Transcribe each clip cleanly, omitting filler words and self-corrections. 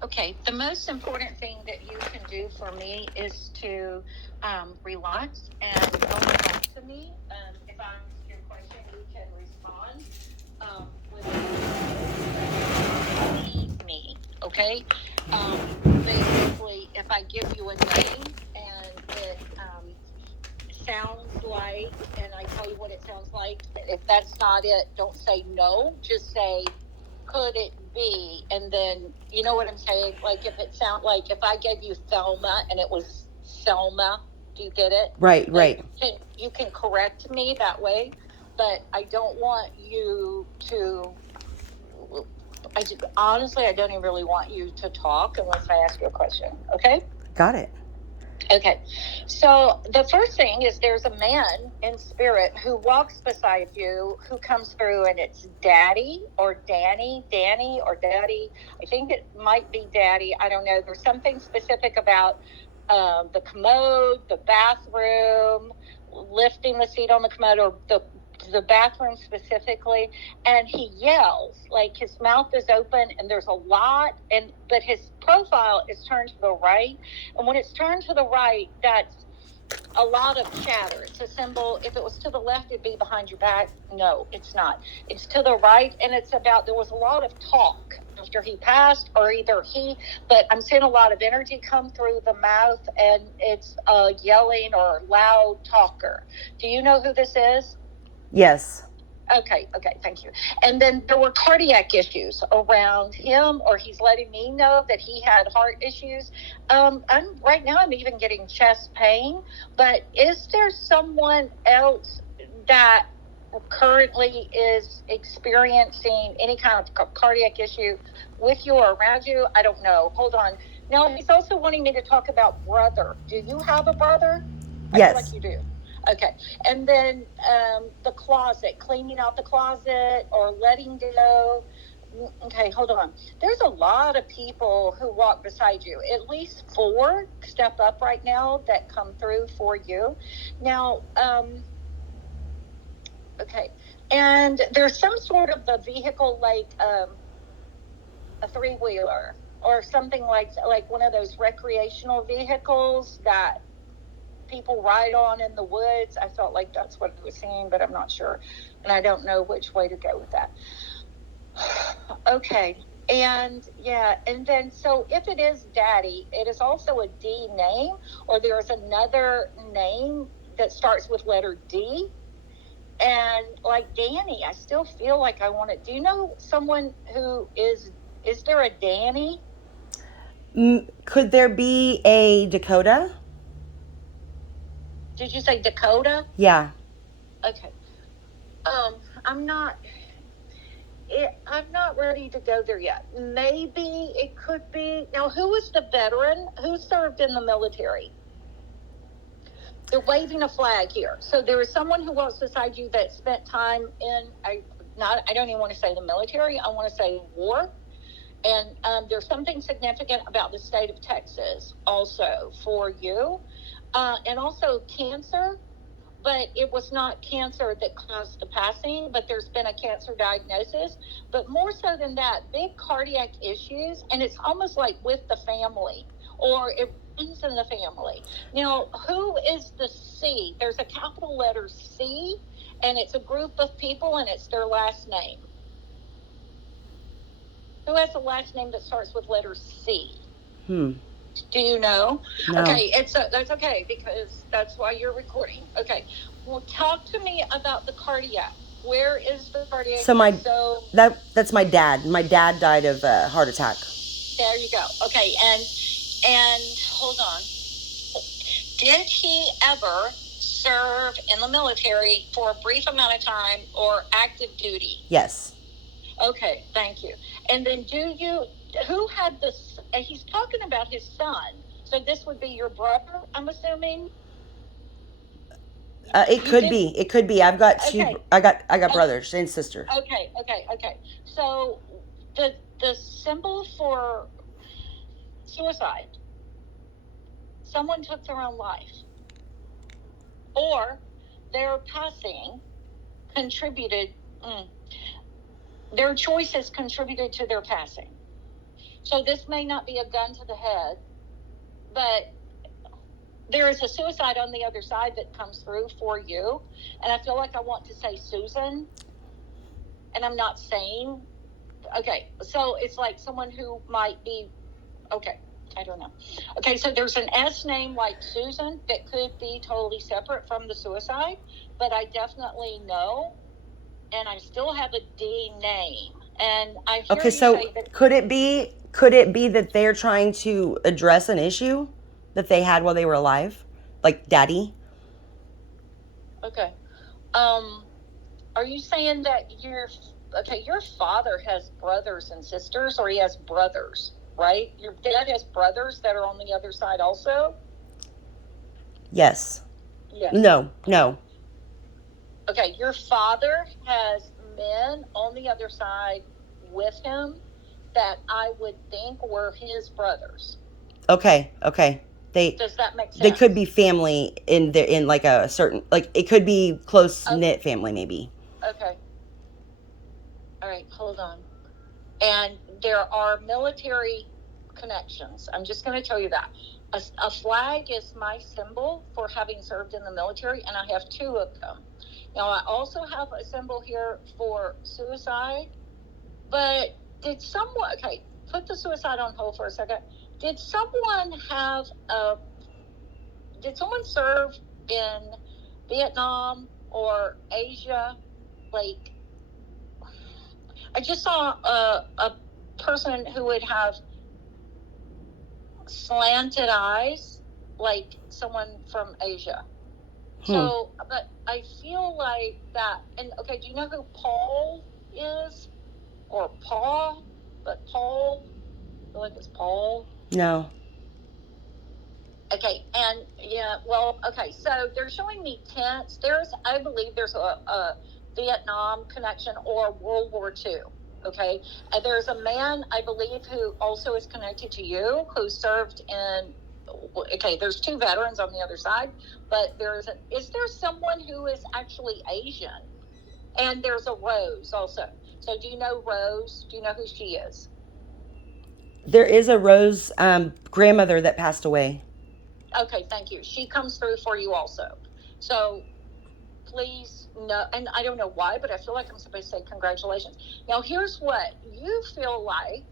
Okay, the most important thing that you can do for me is to relax and don't talk to me. If I ask you a question, you can respond with leave me. Okay. Basically, if I give you a name and it sounds like, and I tell you what it sounds like, if that's not it, don't say no. Just say, could it be? And then, you know what I'm saying? Like, if it sound like, if I gave you Thelma and it was Selma, do you get it? Right, Like, right. you can correct me that way, but I don't want you to. Honestly, I don't even really want you to talk unless I ask you a question. Okay? Got it. Okay. So the first thing is there's a man in spirit who walks beside you who comes through, and it's Daddy or Danny or Daddy. I think it might be Daddy. I don't know. There's something specific about the commode, the bathroom, lifting the seat on the commode, or the bathroom specifically, and he yells, like his mouth is open and there's a lot, but his profile is turned to the right, and when it's turned to the right, that's a lot of chatter. It's a symbol. If it was to the left, it'd be behind your back. No, it's not. It's to the right, and it's about, there was a lot of talk after he passed, or either but I'm seeing a lot of energy come through the mouth, and it's a yelling or loud talker. Do you know who this is? Yes. Okay, thank you. And then there were cardiac issues around him, or he's letting me know that he had heart issues. Right now I'm even getting chest pain, but is there someone else that currently is experiencing any kind of cardiac issue with you or around you? I don't know. Hold on. Now, he's also wanting me to talk about brother. Do you have a brother? I feel like Yes. you do. Okay. And then the closet, cleaning out the closet or letting go. Okay, hold on. There's a lot of people who walk beside you. At least 4 step up right now that come through for you. Now, okay. And there's some sort of a vehicle, like a 3-wheeler or something like one of those recreational vehicles that people ride on in the woods. I felt like that's what I was seeing, but I'm not sure. And I don't know which way to go with that. Okay. And yeah, and then so if it is Daddy, it is also a D name, or there's another name that starts with letter D. And like Danny, I still feel like I want it. Do you know someone who is there a Danny? Could there be a Dakota? Did you say Dakota? Yeah. Okay. I'm not. I'm not ready to go there yet. Maybe it could be. Now, who is the veteran? Who served in the military? They're waving a flag here. So there is someone who walks beside you that spent time in I don't even want to say the military. I want to say war. And there's something significant about the state of Texas also for you. And also cancer, but it was not cancer that caused the passing, but there's been a cancer diagnosis. But more so than that, big cardiac issues, and it's almost like with the family, or it runs in the family. Now, who is the C? There's a capital letter C, and it's a group of people, and it's their last name. Who has a last name that starts with letter C? Do you know? No. Okay, that's okay, because that's why you're recording. Okay, well, talk to me about the cardiac. Where is the cardiac? So that's my dad. My dad died of a heart attack. There you go. Okay, and hold on. Did he ever serve in the military for a brief amount of time or active duty? Yes. Okay, thank you. And then who had this? He's talking about his son. So this would be your brother, I'm assuming? It could be. It could be. I've got two. Okay. I got brothers and sister. Okay. So the symbol for suicide, someone took their own life, or their passing contributed. Their choices contributed to their passing. So this may not be a gun to the head, but there is a suicide on the other side that comes through for you. And I feel like I want to say Susan, and I'm not saying, okay, so it's like someone who might be, okay, I don't know. Okay, so there's an S name like Susan that could be totally separate from the suicide, but I definitely know, and I still have a D name. And I hear Okay, you so say that, could it be that they're trying to address an issue that they had while they were alive? Like daddy? okay. Are you saying that your father has brothers and sisters, or he has brothers, right? Your dad has brothers that are on the other side also? Yes. Yes. No. Okay, your father has men on the other side with him that I would think were his brothers. Okay. Does that make sense? They could be family in like a certain, like it could be close knit family maybe. Okay. All right, hold on. And there are military connections. I'm just going to tell you that. A flag is my symbol for having served in the military, and I have two of them. Now, I also have a symbol here for suicide, but did someone, okay, put the suicide on hold for a second. Did someone serve in Vietnam or Asia? Like, I just saw a person who would have slanted eyes, like someone from Asia. So, but I feel like that. And okay, do you know who Paul is? Or Paul? But Paul, I feel like it's Paul. No. Okay, and yeah, well, okay, so they're showing me tents. I believe there's a Vietnam connection or World War II. Okay, there's a man, I believe, who also is connected to you, who served in. Okay, there's two veterans on the other side, but is there someone who is actually Asian? And there's a Rose also. So do you know Rose? Do you know who she is? There is a Rose grandmother that passed away. Okay, thank you. She comes through for you also. So please, no, and I don't know why, but I feel like I'm supposed to say congratulations. Now, here's what you feel like,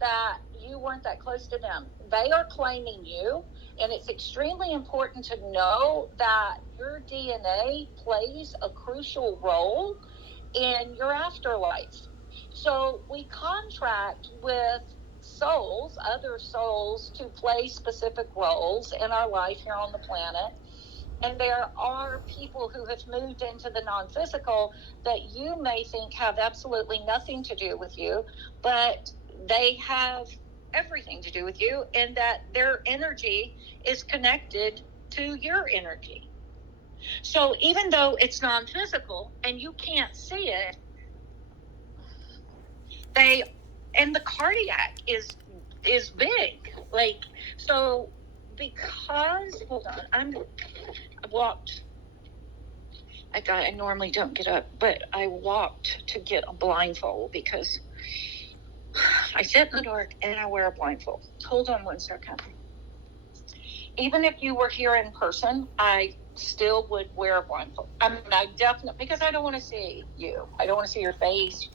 that you weren't that close to them. They are claiming you, and it's extremely important to know that your DNA plays a crucial role in your afterlife. So we contract with souls, other souls, to play specific roles in our life here on the planet. And there are people who have moved into the non-physical that you may think have absolutely nothing to do with you, but they have everything to do with you, and that their energy is connected to your energy. So even though it's non-physical and you can't see it, and the cardiac is big. Like, so because, hold on, I walked. I normally don't get up, but I walked to get a blindfold because I sit in the dark and I wear a blindfold. Hold on one second. Even if you were here in person, I still would wear a blindfold. I definitely, because I don't want to see you. I don't want to see your face.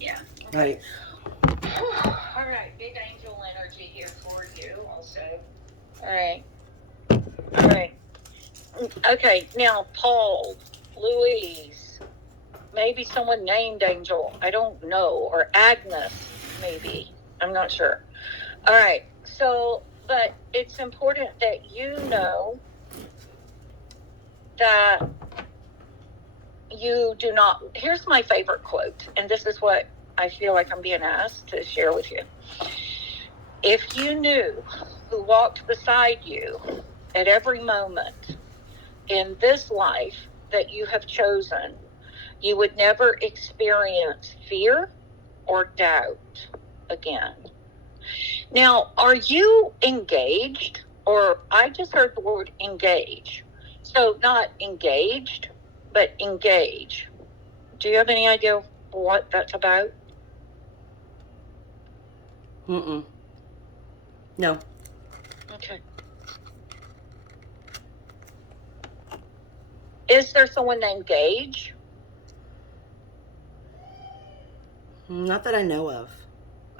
Yeah. Okay. Right. All right. Big angel energy here for you also. All right. All right. Okay. Now, Paul, Louise, maybe someone named Angel. I don't know. Or Agnes, maybe. I'm not sure. All right. So, but it's important that you know that you do not. Here's my favorite quote, and this is what I feel like I'm being asked to share with you. If you knew who walked beside you at every moment in this life that you have chosen, you would never experience fear or doubt again. Now, are you engaged? Or I just heard the word engage. So not engaged, but engage. Do you have any idea what that's about? Mm-mm. No. Okay. Is there someone named Gage? Not that I know of.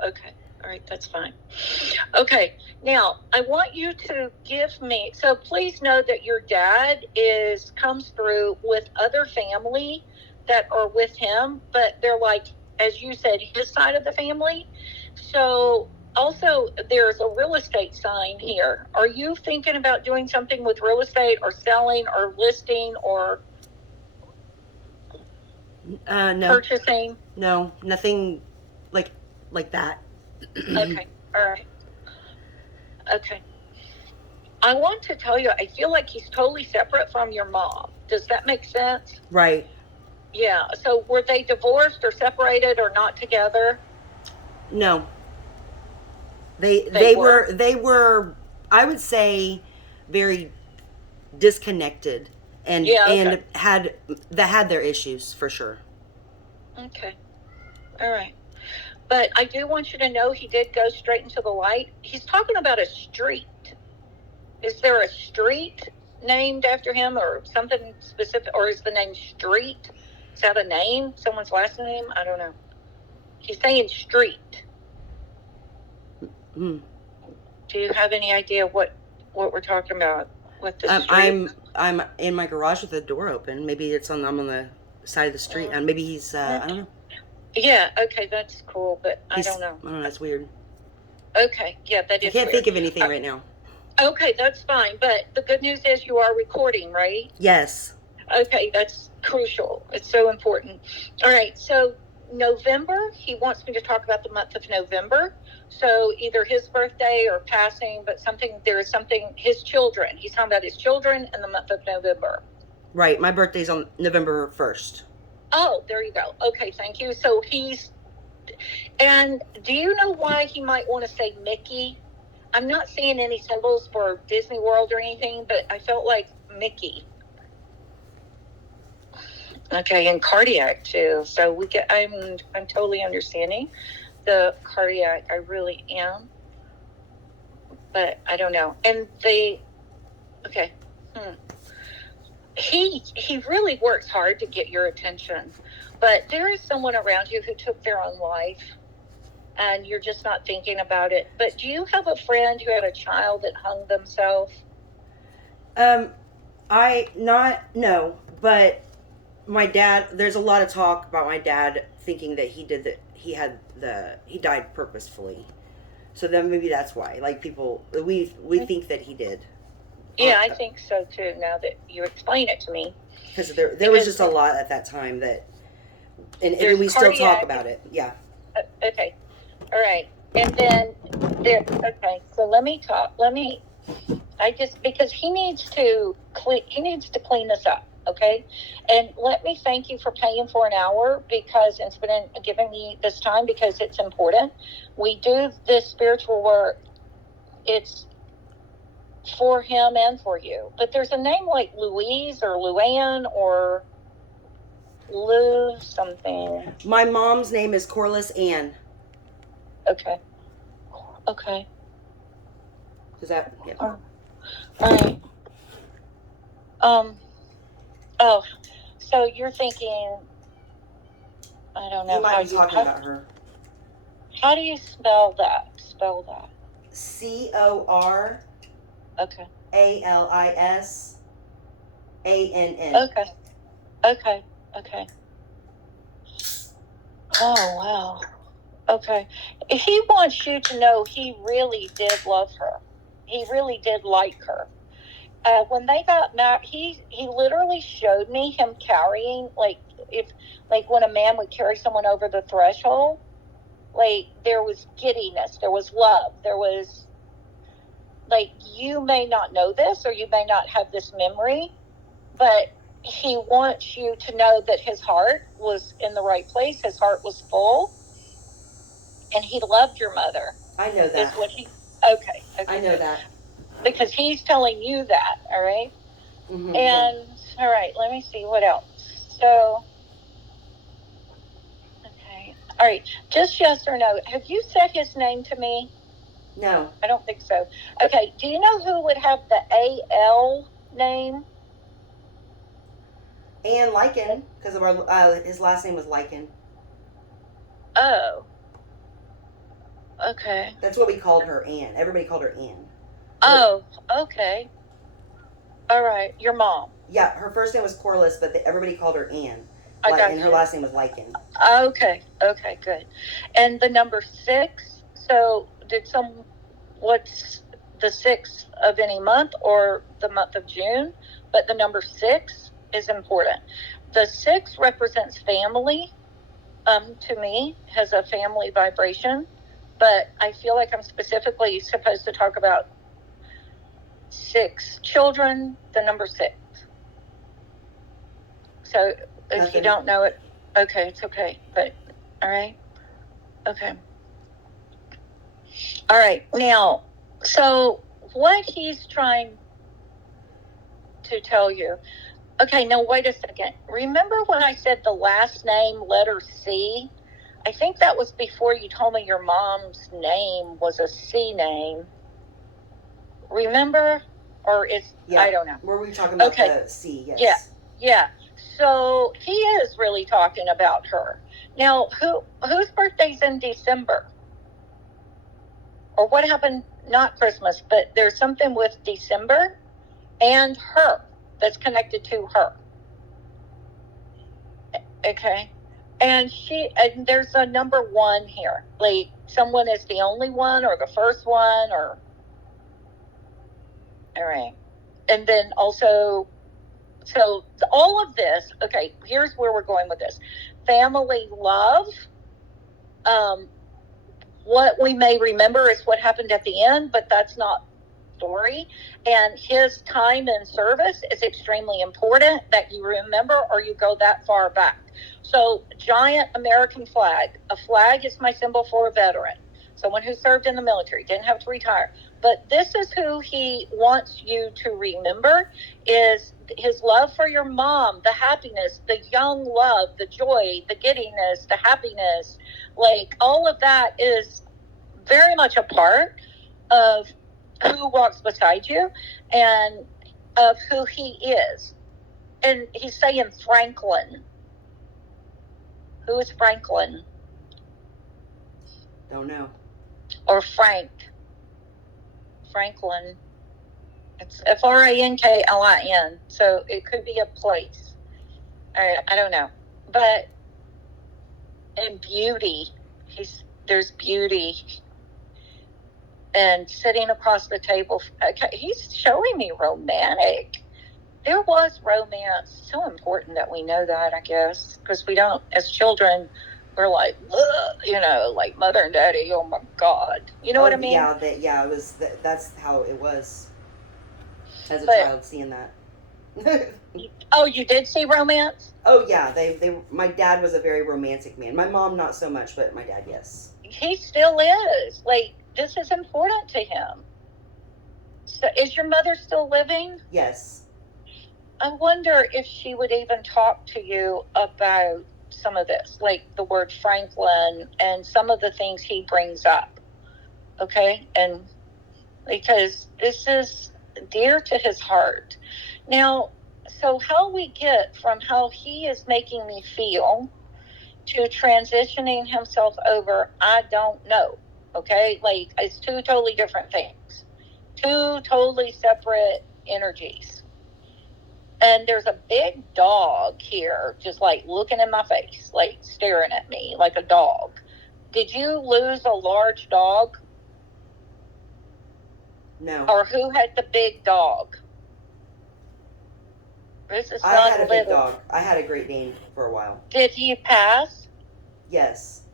Okay. All right, that's fine. Okay, now I want you to give me, so please know that your dad comes through with other family that are with him, but they're like, as you said, his side of the family. So also there's a real estate sign here. Are you thinking about doing something with real estate or selling or listing or No. purchasing? No, nothing like that. Okay, all right. Okay. I want to tell you, I feel like he's totally separate from your mom. Does that make sense? Right. Yeah. So were they divorced or separated or not together? No. They They were I would say very disconnected and Yeah. Okay. had their issues for sure. Okay. All right. But I do want you to know he did go straight into the light. He's talking about a street. Is there a street named after him or something specific, or is the name Street? Is that a name? Someone's last name? I don't know. He's saying street. Hmm. Do you have any idea what we're talking about with the street? I'm in my garage with the door open. Maybe I'm on the side of the street, and maybe he's I don't know. Yeah, okay, that's cool, but I don't know. I don't know. That's weird. Okay, yeah, that is I can't weird. think of anything right now. Okay, that's fine, but the good news is you are recording, right? Yes. Okay, that's crucial. It's so important. All right, so November, he wants me to talk about the month of November. So either his birthday or passing, but his children. He's talking about his children in the month of November. Right. My birthday's on November 1st. Oh, there you go. Okay, thank you. So and do you know why he might want to say Mickey? I'm not seeing any symbols for Disney World or anything, but I felt like Mickey. Okay, and cardiac too. So I'm totally understanding the cardiac. I really am, but I don't know. And okay. He really works hard to get your attention, but there is someone around you who took their own life, and you're just not thinking about it. But do you have a friend who had a child that hung themselves? No, but my dad, there's a lot of talk about my dad thinking that he died purposefully. So then maybe that's why. Like we think that he did. Yeah, I think so too, now that you explain it to me. Because there was just a lot at that time that, and we still talk about it. Yeah. Okay. All right. And then so because he needs to clean this up. Okay. And let me thank you for paying for an hour because it's been giving me this time because it's important. We do this spiritual work. It's for him and for you. But there's a name like Louise or Luann or Lou something. My mom's name is Corliss Ann. Okay. Okay. Is that? Yeah. All right. Oh, so you're thinking? I don't know. You might be talking about her. How do you spell that? COR. Okay. ALISANN. Okay. Oh, wow. Okay. He wants you to know he really did love her. He really did like her. When they got married, he literally showed me him carrying, like when a man would carry someone over the threshold, like there was giddiness, there was love, there was, like, you may not know this or you may not have this memory, but he wants you to know that his heart was in the right place. His heart was full. And he loved your mother. I know that. Okay. I know that. Because he's telling you that, all right? Mm-hmm, and, all right, let me see what else. So, okay. All right, just yes or no. Have you said his name to me? No. I don't think so. Okay, do you know who would have the AL name? And Lycan, because of his last name was Lycan. Oh, okay. That's what we called her, Anne. Everybody called her Anne. Oh, okay. All right, your mom. Yeah, her first name was Corliss, but everybody called her Anne. I got And her you. last name was Lycan. Okay, okay, good. And the number 6, so what's the 6th of any month or the month of June? But the number 6 is important. The 6 represents family, to me, has a family vibration, but I feel like I'm specifically supposed to talk about 6 children, the number 6. So if Nothing. you don't know it, okay, it's okay. But all right, okay, all right. Now, so what he's trying to tell you. Okay, now wait a second. Remember when I said the last name letter C? I think that was before you told me your mom's name was a C name. Remember? Or I don't know. Were we talking about the C? Yes. Yeah. So he is really talking about her. Now, whose birthday's in December? Or what happened, not Christmas, but there's something with December and her that's connected to her. Okay. And there's a number 1 here. Like someone is the only one or the first one or. All right. And then also, so all of this, okay, here's where we're going with this. Family love. What we may remember is what happened at the end, but that's not story. And his time in service is extremely important that you remember or you go that far back. So giant American flag. A flag is my symbol for a veteran, someone who served in the military, didn't have to retire. But this is who he wants you to remember, is his love for your mom, the happiness, the young love, the joy, the giddiness, the happiness. Like all of that is very much a part of who walks beside you and of who he is. And he's saying Franklin. Who is Franklin? Don't know. Or Frank. Franklin. It's Franklin. So it could be a place. I don't know. But in beauty, there's beauty. And sitting across the table, okay, he's showing me romantic. There was romance. So important that we know that, I guess, because we don't, as children, we're like, like mother and daddy. Oh my God, you know what I mean? Yeah, it was. That's how it was as a child, seeing that. Oh, you did see romance? Oh yeah, they. My dad was a very romantic man. My mom not so much, but my dad, yes. He still is. Like, this is important to him. So, is your mother still living? Yes. I wonder if she would even talk to you about some of this, like the word Franklin and some of the things he brings up. Okay? And because this is dear to his heart. Now, so how we get from how he is making me feel to transitioning himself over, I don't know. Okay? Like, it's 2 totally different things. 2 totally separate energies. And there's a big dog here, just like looking in my face, like staring at me like a dog. Did you lose a large dog? No. Or who had the big dog? This is I had a big dog. I had a Great Dane for a while. Did he pass? Yes.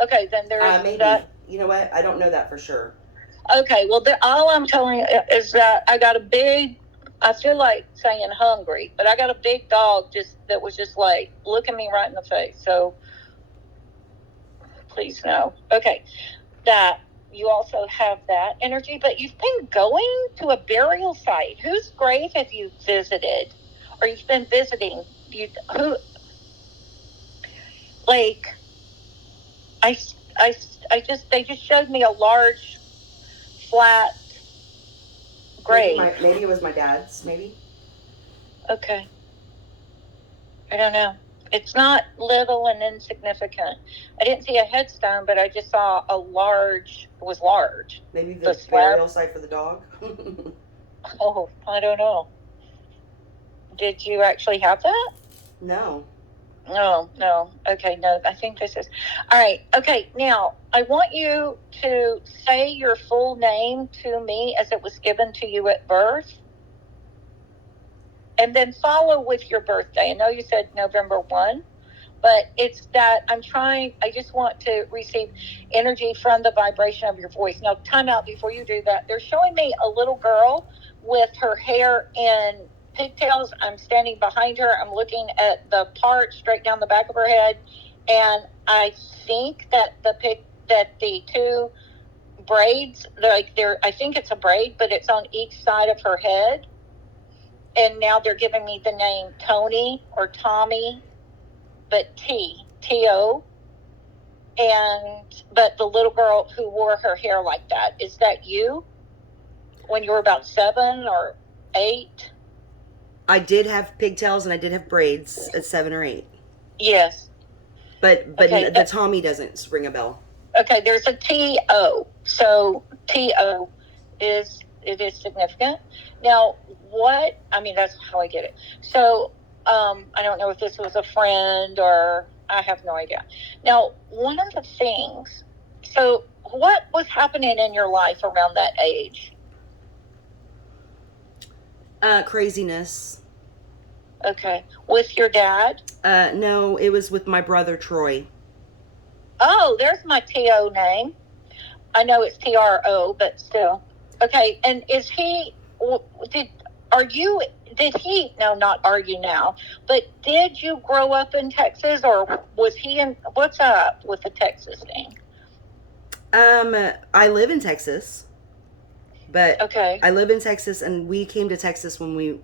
Okay, then there's maybe. that. You know what? I don't know that for sure. Okay, well, all I'm telling you is that I got a big, I feel like saying hungry, but I got a big dog that was just like looking me right in the face. So please no. Okay, that you also have that energy, but you've been going to a burial site. Whose grave have you visited, or you've been visiting? Like, they just showed me a large flat grave. Maybe it was my dad's, maybe. Okay. I don't know. It's not little and insignificant. I didn't see a headstone, but I just saw it was large. Maybe the burial site for the dog? Oh, I don't know. Did you actually have that? No. No. Okay, no, I think this is... All right, okay, now, I want you to say your full name to me as it was given to you at birth. And then follow with your birthday. I know you said November 1, but it's that I just want to receive energy from the vibration of your voice. Now, time out before you do that. They're showing me a little girl with her hair in pigtails. I'm standing behind her. I'm looking at the part straight down the back of her head. And I think that the two braids, I think it's a braid, but it's on each side of her head. And now they're giving me the name Tony or Tommy, but T-O. But the little girl who wore her hair like that, is that you? When you were about 7 or 8? I did have pigtails and I did have braids at 7 or 8. Yes. But okay, the Tommy doesn't ring a bell. Okay, there's a T-O. So T-O is significant. Now, that's how I get it. So, I don't know if this was a friend or I have no idea. Now, one of the things, so what was happening in your life around that age? Craziness. Okay. With your dad? No, it was with my brother, Troy. Oh, there's my T-O name. I know it's T-R-O, but still. Okay, and is he, not are you now, but did you grow up in Texas, or was he what's up with the Texas thing? I live in Texas, but okay. I live in Texas, and we came to Texas when we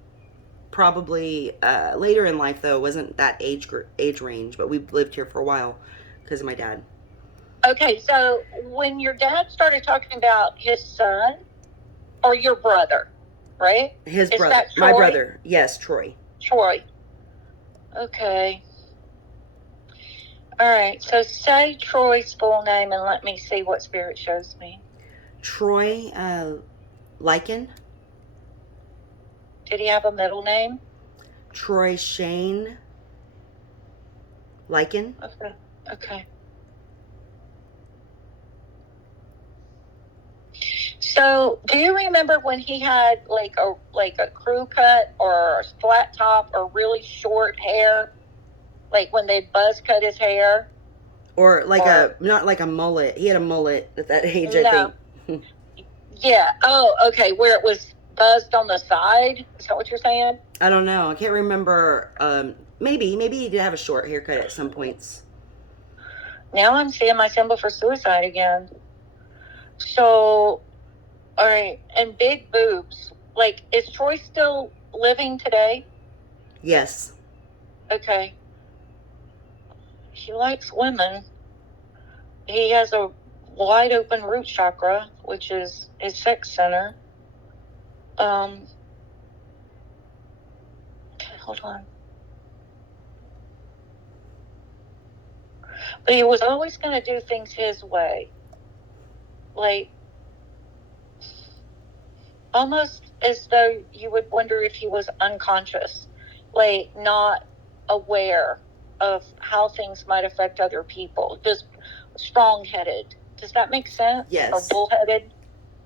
probably, later in life, though, wasn't that age range, but we lived here for a while because of my dad. Okay, so when your dad started talking about his son, or your brother, right? His brother. My brother. Yes, Troy. Troy. Okay. All right. So say Troy's full name and let me see what spirit shows me. Troy Lycan. Did he have a middle name? Troy Shane Lycan. Okay. So, do you remember when he had like a crew cut or a flat top or really short hair? Like when they buzz cut his hair? Or not like a mullet. He had a mullet at that age, I think. Yeah. Oh, okay. Where it was buzzed on the side? Is that what you're saying? I don't know. I can't remember. Maybe he did have a short haircut at some points. Now I'm seeing my symbol for suicide again. So... All right, and big boobs. Like, is Troy still living today? Yes. Okay. He likes women. He has a wide open root chakra, which is his sex center. Okay, hold on. But he was always going to do things his way. Like, almost as though you would wonder if he was unconscious, like not aware of how things might affect other people. Just strong-headed. Does that make sense? Yes. Or bullheaded?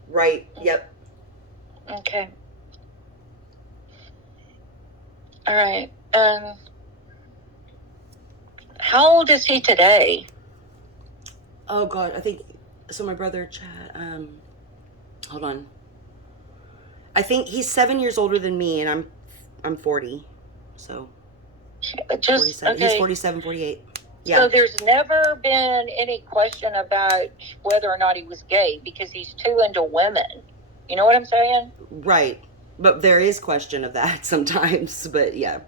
Right. Yep. Okay. All right. How old is he today? Oh God, I think so. My brother Chad. Hold on. I think he's 7 years older than me, and I'm 40, so just 47. Okay. He's 47, 48. Yeah. So there's never been any question about whether or not he was gay because he's too into women. You know what I'm saying? Right, but there is question of that sometimes. But yeah.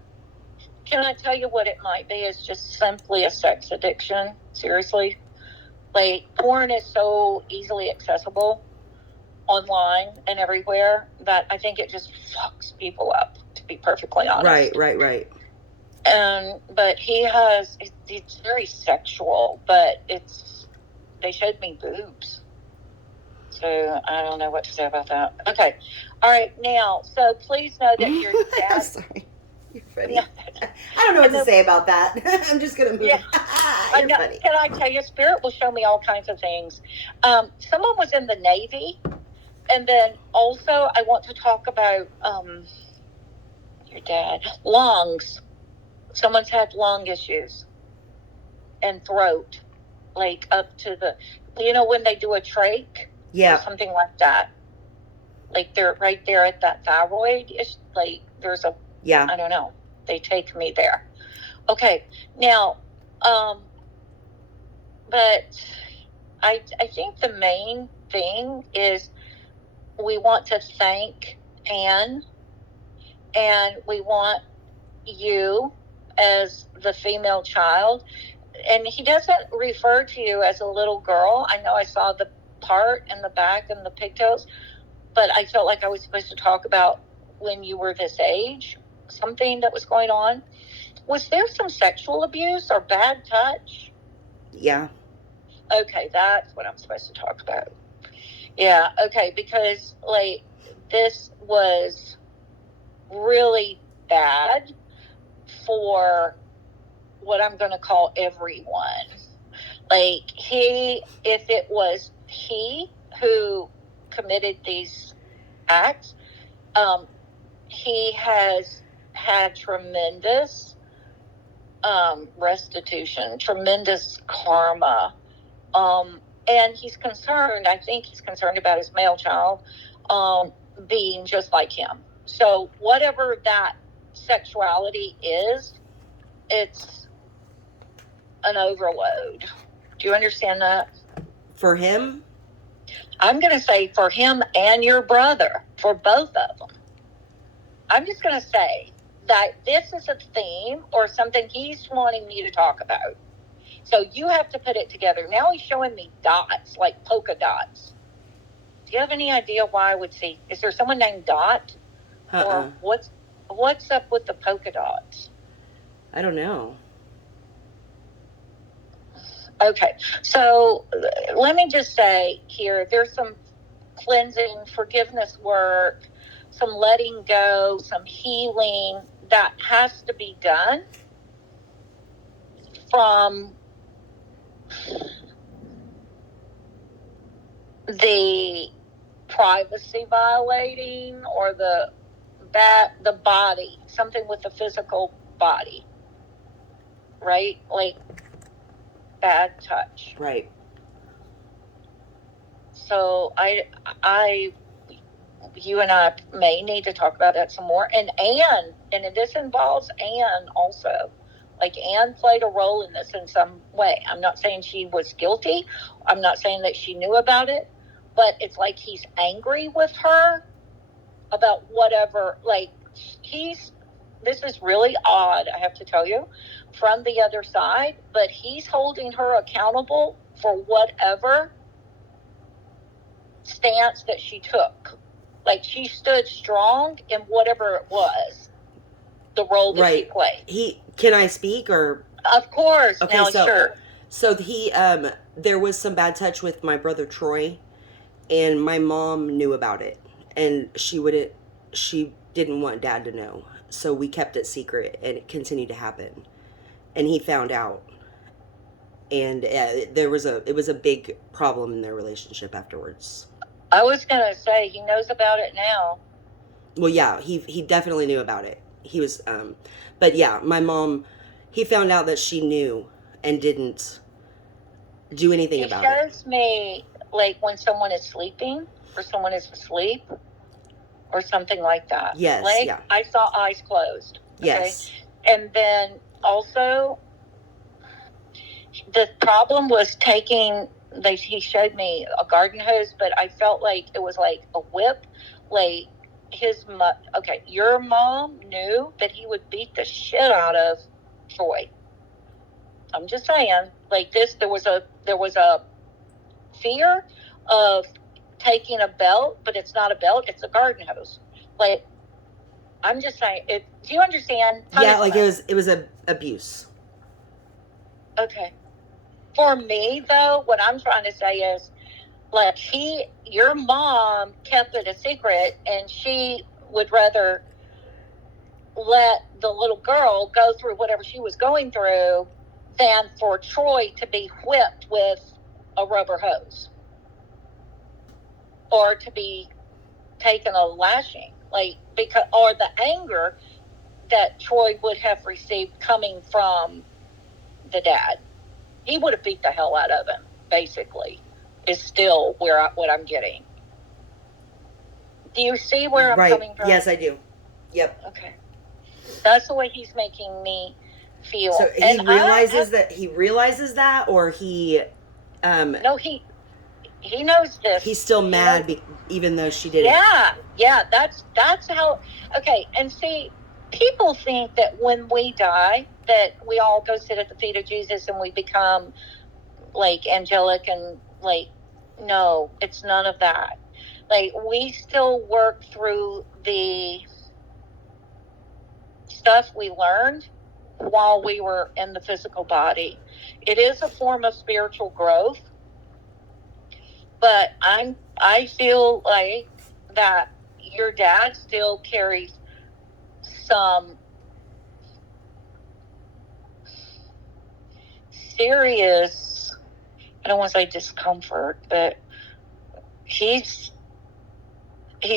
Can I tell you what it might be? It's just simply a sex addiction. Seriously, like porn is so easily accessible. online and everywhere that I think it just fucks people up, to be perfectly honest. Right. But it's very sexual, but they showed me boobs. So I don't know what to say about that. Okay. All right. Now, so please know that your dad. Sorry. You're funny. Yeah. I don't know what to say about that. I'm just going to move. Yeah. You're funny. Can I tell you, Spirit will show me all kinds of things. Someone was in the Navy. And then also, I want to talk about your dad. Lungs. Someone's had lung issues and throat, like up to the, when they do a trach, yeah, or something like that. Like they're right there at that thyroid. Like there's a, yeah. I don't know. They take me there. Okay, now, but I think the main thing is we want to thank Anne, and we want you as the female child. And he doesn't refer to you as a little girl. I know I saw the part in the back and the pigtails, but I felt like I was supposed to talk about when you were this age, something that was going on. Was there some sexual abuse or bad touch? Yeah. Okay, that's what I'm supposed to talk about. Yeah, okay, because like this was really bad for what I'm going to call everyone. Like if it was he who committed these acts, he has had tremendous restitution, tremendous karma. And I think he's concerned about his male child being just like him. So whatever that sexuality is, it's an overload. Do you understand that? For him? I'm going to say for him and your brother, for both of them. I'm just going to say that this is a theme or something he's wanting me to talk about. So you have to put it together. Now he's showing me dots, like polka dots. Do you have any idea why I would see? Is there someone named Dot? Or what's up with the polka dots? I don't know. Okay, so let me just say here, there's some cleansing, forgiveness work, some letting go, some healing that has to be done from the privacy violating or the body, something with the physical body, right? Like bad touch. Right. So you and I may need to talk about that some more. And Anne, and this involves Anne also. Like Anne played a role in this in some way. I'm not saying she was guilty. I'm not saying that she knew about it, but it's like he's angry with her about whatever. Like this is really odd, I have to tell you, from the other side, but he's holding her accountable for whatever stance that she took. Like she stood strong in whatever it was, the role that she played. Can I speak or? Of course. Okay, now, sure. So there was some bad touch with my brother Troy, and my mom knew about it, and she didn't want Dad to know, so we kept it secret, and it continued to happen, and he found out, and it was a big problem in their relationship afterwards. I was gonna say he knows about it now. Well, yeah, he definitely knew about it. He was, but yeah, my mom, he found out that she knew and didn't do anything about it. It shows me like when someone is sleeping or someone is asleep or something like that. Yes, like, yeah. I saw eyes closed. Okay? Yes. And then also the problem was he showed me a garden hose, but I felt like it was like a whip. Like your mom knew that he would beat the shit out of Troy. I'm just saying, like this, there was a fear of taking a belt, but it's not a belt, it's a garden hose. Like, I'm just saying, do you understand? Yeah, like Punishment. it was a abuse. Okay. For me, though, what I'm trying to say is, like, your mom kept it a secret, and she would rather let the little girl go through whatever she was going through than for Troy to be whipped with a rubber hose or to be taken a lashing, like, because, or the anger that Troy would have received coming from the dad. He would have beat the hell out of him, basically, is still what I'm getting. Do you see where I'm coming from? Yes, I do. Yep. Okay. That's the way he's making me feel. So he realizes that, or he no, he knows this. He's still mad even though she did it. Yeah, that's how. Okay, and see, people think that when we die, that we all go sit at the feet of Jesus and we become like angelic, and like, no, it's none of that. Like, we still work through the stuff we learned while we were in the physical body. It is a form of spiritual growth, but I feel like that your dad still carries some serious, I don't want to say discomfort, but he's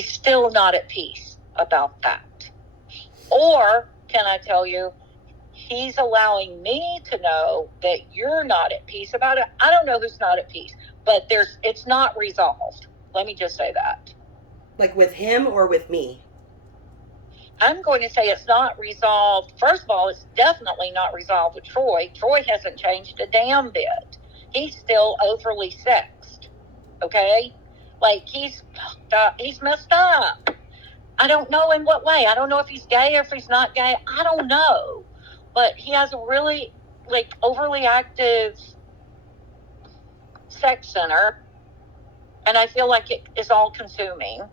still not at peace about that. Or, can I tell you, he's allowing me to know that you're not at peace about it. I don't know who's not at peace, but it's not resolved. Let me just say that. Like with him or with me? I'm going to say it's not resolved. First of all, it's definitely not resolved with Troy. Troy hasn't changed a damn bit. He's still overly sexed. Okay? Like, he's messed up. I don't know in what way. I don't know if he's gay or if he's not gay. I don't know. But he has a really, like, overly active sex center. And I feel like it is all consuming.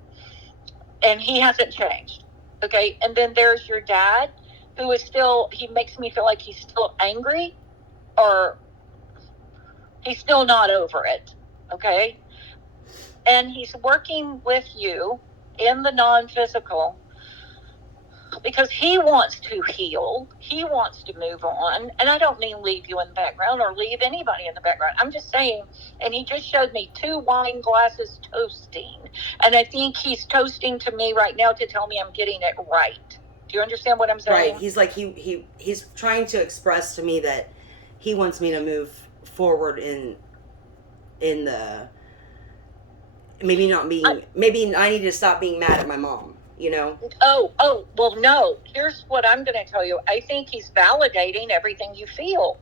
And he hasn't changed. Okay? And then there's your dad, who is still, he makes me feel like he's still angry, or he's still not over it. Okay? And he's working with you in the non-physical because he wants to heal. He wants to move on. And I don't mean leave you in the background or leave anybody in the background. I'm just saying, and he just showed me 2 wine glasses toasting. And I think he's toasting to me right now to tell me I'm getting it right. Do you understand what I'm saying? Right. He's like, he's trying to express to me that he wants me to move forward in the, maybe I need to stop being mad at my mom, you know? Oh, well, no. Here's what I'm going to tell you. I think he's validating everything you feel.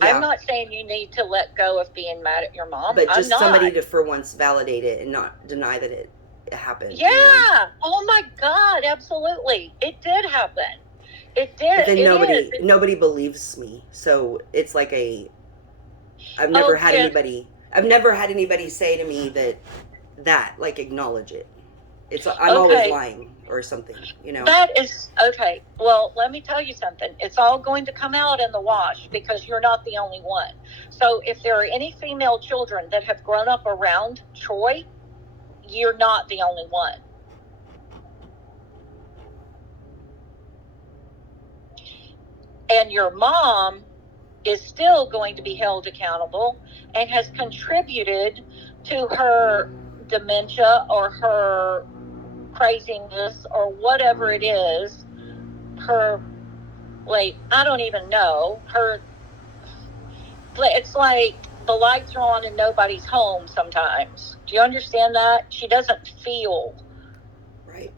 Yeah. I'm not saying you need to let go of being mad at your mom. But just somebody to, for once, validate it and not deny that it happened. Yeah. You know? Oh, my God. Absolutely. It did happen. It did. But then nobody believes me. So it's like I've never had anybody say to me that like acknowledge it. I'm always lying or something, you know. That is okay. Well, let me tell you something. It's all going to come out in the wash because you're not the only one. So if there are any female children that have grown up around Troy, you're not the only one. And your mom is still going to be held accountable and has contributed to her dementia or her craziness or whatever it is. Her, like, I don't even know. It's like the lights are on and nobody's home sometimes. Do you understand that? She doesn't feel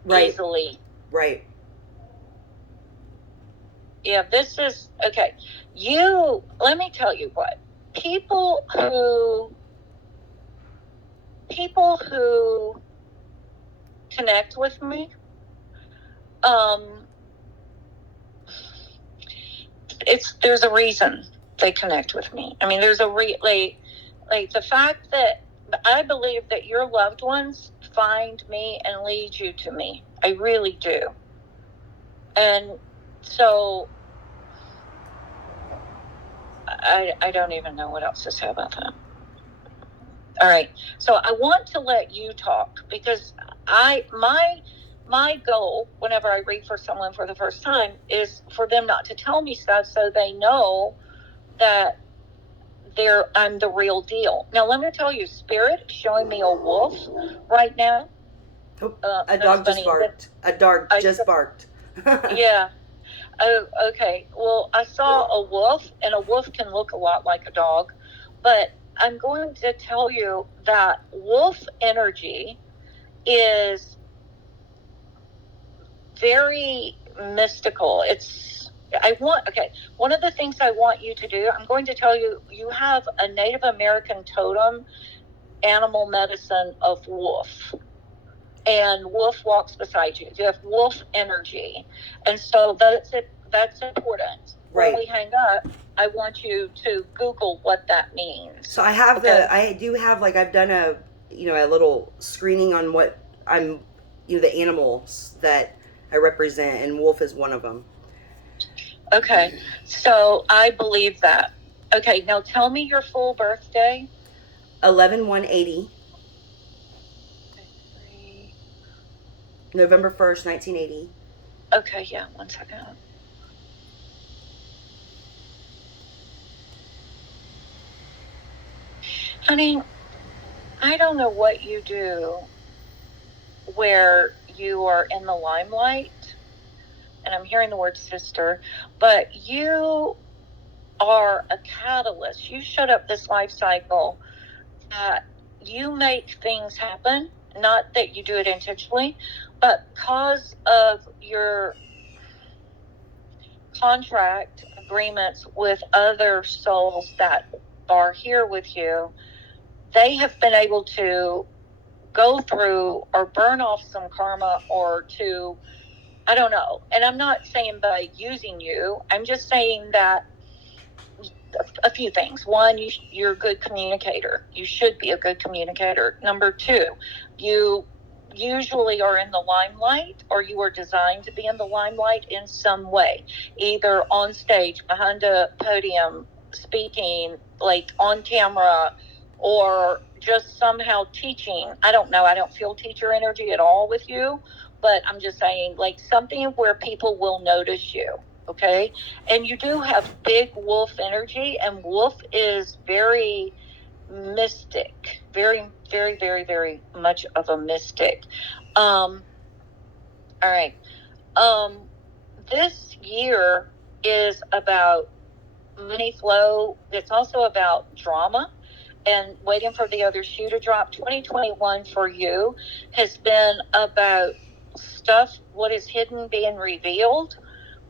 easily. Right. Yeah, this is, okay. Let me tell you what. People who connect with me, there's a reason they connect with me. I mean, there's like the fact that I believe that your loved ones find me and lead you to me. I really do. And so I don't even know what else to say about that. All right. So I want to let you talk because my goal whenever I read for someone for the first time is for them not to tell me stuff so they know that I'm the real deal. Now let me tell you, Spirit is showing me a wolf right now. Oh, a dog just barked. A dog just barked. Yeah. Oh, okay. Well, I saw a wolf, and a wolf can look a lot like a dog, but I'm going to tell you that wolf energy is very mystical. One of the things I want you to do, I'm going to tell you, you have a Native American totem animal medicine of wolf. And wolf walks beside you. You have wolf energy. And so that's important. Right. When we hang up, I want you to Google what that means. So I have I've done a little screening on what I'm, the animals that I represent, and wolf is one of them. Okay. So I believe that. Okay. Now tell me your full birthday. 11/1/80. November 1st, 1980. Okay, yeah, 1 second. Honey, I don't know what you do where you are in the limelight, and I'm hearing the word sister, but you are a catalyst. You showed up this life cycle that you make things happen, not that you do it intentionally, but because of your contract agreements with other souls that are here with you, they have been able to go through or burn off some karma or to, I don't know. And I'm not saying by using you, I'm just saying that a few things. One, you're a good communicator. You should be a good communicator. Number two, you usually are in the limelight, or you are designed to be in the limelight in some way, either on stage, behind a podium, speaking, like on camera, or just somehow teaching. I don't know. I don't feel teacher energy at all with you, but I'm just saying, like, something where people will notice you. Okay. And you do have big wolf energy, and wolf is very mystic, very, very, very, very much of a mystic. All right. This year is about money flow. It's also about drama and waiting for the other shoe to drop. 2021 for you has been about stuff, what is hidden being revealed,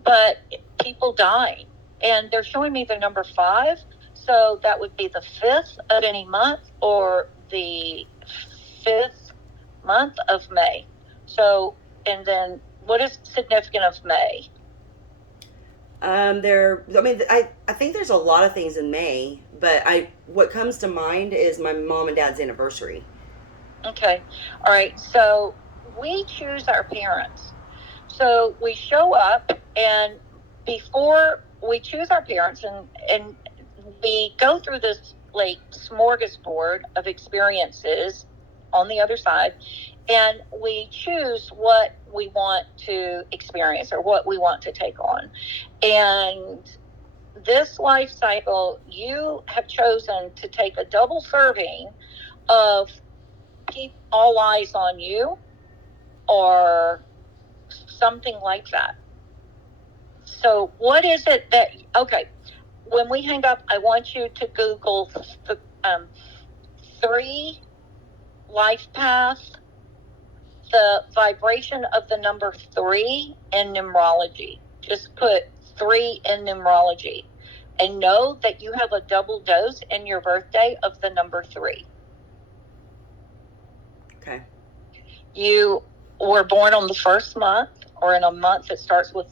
but people dying. And they're showing me the number 5. So that would be the 5th of any month, or the 5th month of May. So, and then what is significant of May? I think there's a lot of things in May, but what comes to mind is my mom and dad's anniversary. Okay. All right. So we choose our parents. So we show up, and before we choose our parents, and we go through this like smorgasbord of experiences on the other side, and we choose what we want to experience or what we want to take on. And this life cycle, you have chosen to take a double serving of keep all eyes on you, or something like that. So what is it that, okay, when we hang up, I want you to Google the 3 life path, the vibration of the number 3 in numerology. Just put 3 in numerology, and know that you have a double dose in your birthday of the number 3. Okay. You were born on the first month, or in a month that starts with,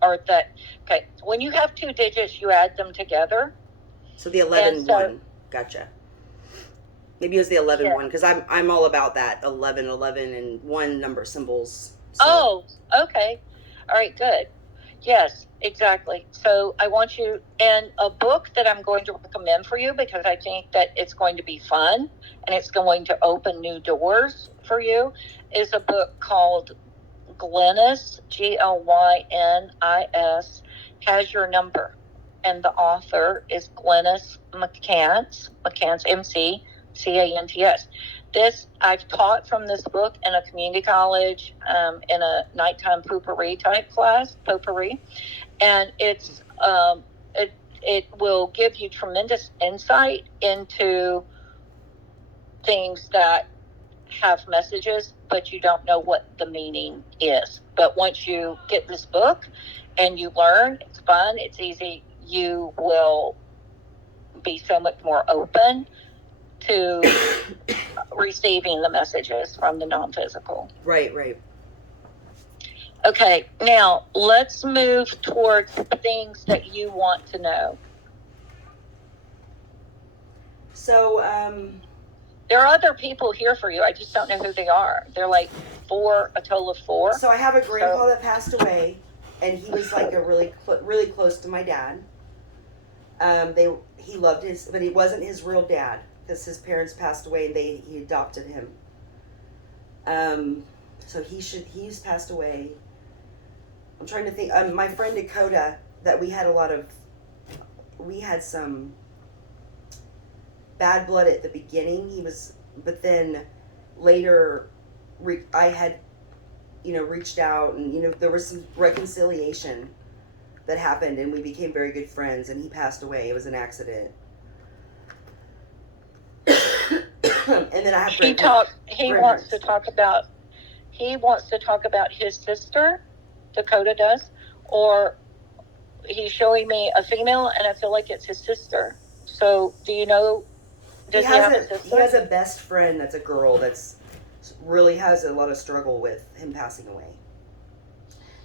or that, okay, when you have 2 digits, you add them together. So the 11/1. Gotcha. Maybe it was the 11 Yeah. one because I'm all about that 11, 11, and one number symbols. So. Oh, okay. All right, good. Yes, exactly. So I want you, and a book that I'm going to recommend for you because I think that it's going to be fun and it's going to open new doors for you is a book called Glynis, Glynis, Has Your Number. And the author is Glynis McCants, McCants. This, I've taught from this book in a community college, in a nighttime potpourri type class, and it will give you tremendous insight into things that have messages, but you don't know what the meaning is. But once you get this book and you learn, it's fun, it's easy, you will be so much more open to receiving the messages from the non-physical. Right. Okay, now let's move towards things that you want to know. So, there are other people here for you. I just don't know who they are. They're like a total of 4. So I have a grandpa that passed away, and he was like a really close to my dad. He loved but he wasn't his real dad because his parents passed away and he adopted him. So he's passed away. I'm trying to think. My friend Dakota, that we had some bad blood at the beginning. But then later, I had, reached out and there was some reconciliation that happened and we became very good friends and he passed away. It was an accident. And then I have he wants to talk about his sister, Dakota does, or he's showing me a female and I feel like it's his sister. So do you know, does he have a sister? He has a best friend that's a girl that's really has a lot of struggle with him passing away.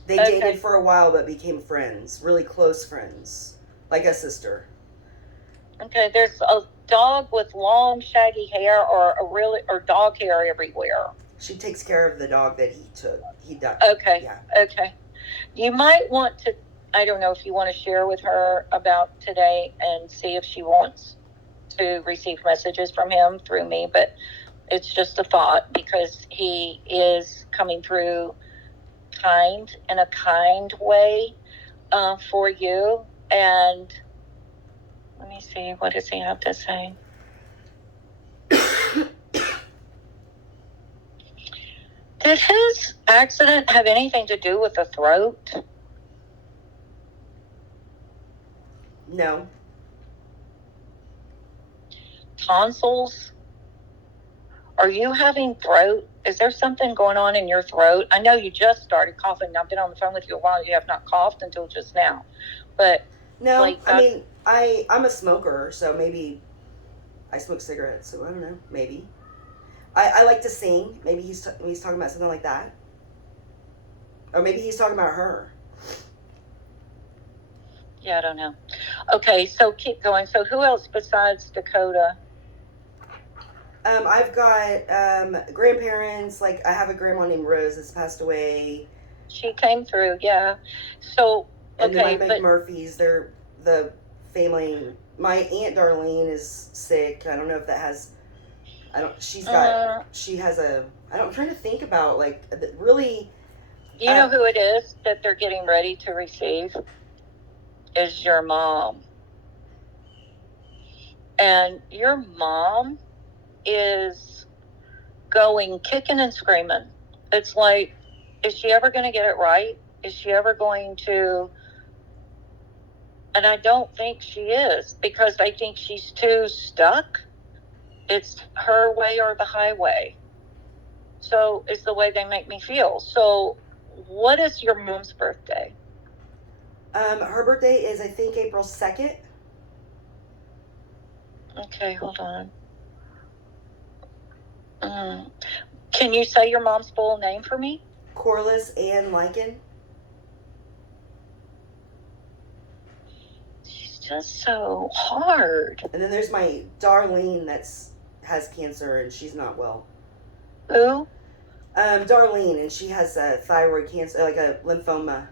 They dated for a while but became friends, really close friends, like a sister. Okay, there's a dog with long shaggy hair or dog hair everywhere. She takes care of the dog that he died. Okay. Yeah. Okay. You might want to, I don't know if you want to share with her about today and see if she wants to receive messages from him through me, but it's just a thought because he is coming through in a kind way for you. And let me see, what does he have to say? Did his accident have anything to do with the throat? No. Tonsils? Are you having throat? Is there something going on in your throat? I know you just started coughing. I've been on the phone with you a while. You have not coughed until just now. But no, I mean, I'm a smoker, so maybe I smoke cigarettes, so I don't know, maybe. I like to sing. Maybe he's talking about something like that. Or maybe he's talking about her. Yeah, I don't know. Okay, so keep going. So who else besides Dakota? I've got grandparents. Like I have a grandma named Rose that's passed away. She came through, yeah. So and then my McMurphys, they're the family. My Aunt Darlene is sick. I don't know if that has. She has a. I'm trying to think about like really. You know who it is that they're getting ready to receive? Is your mom. And your mom is going kicking and screaming. It's like, is she ever going to get it right? Is she ever going to? And I don't think she is because I think she's too stuck. It's her way or the highway. So it's the way they make me feel. So what is your mom's birthday? Her birthday is, I think, April 2nd. Okay, hold on. Can you say your mom's full name for me? Corliss Ann Lycan. She's just so hard. And then there's my Darlene that's has cancer and she's not well. Who? Darlene, and she has a thyroid cancer, like a lymphoma.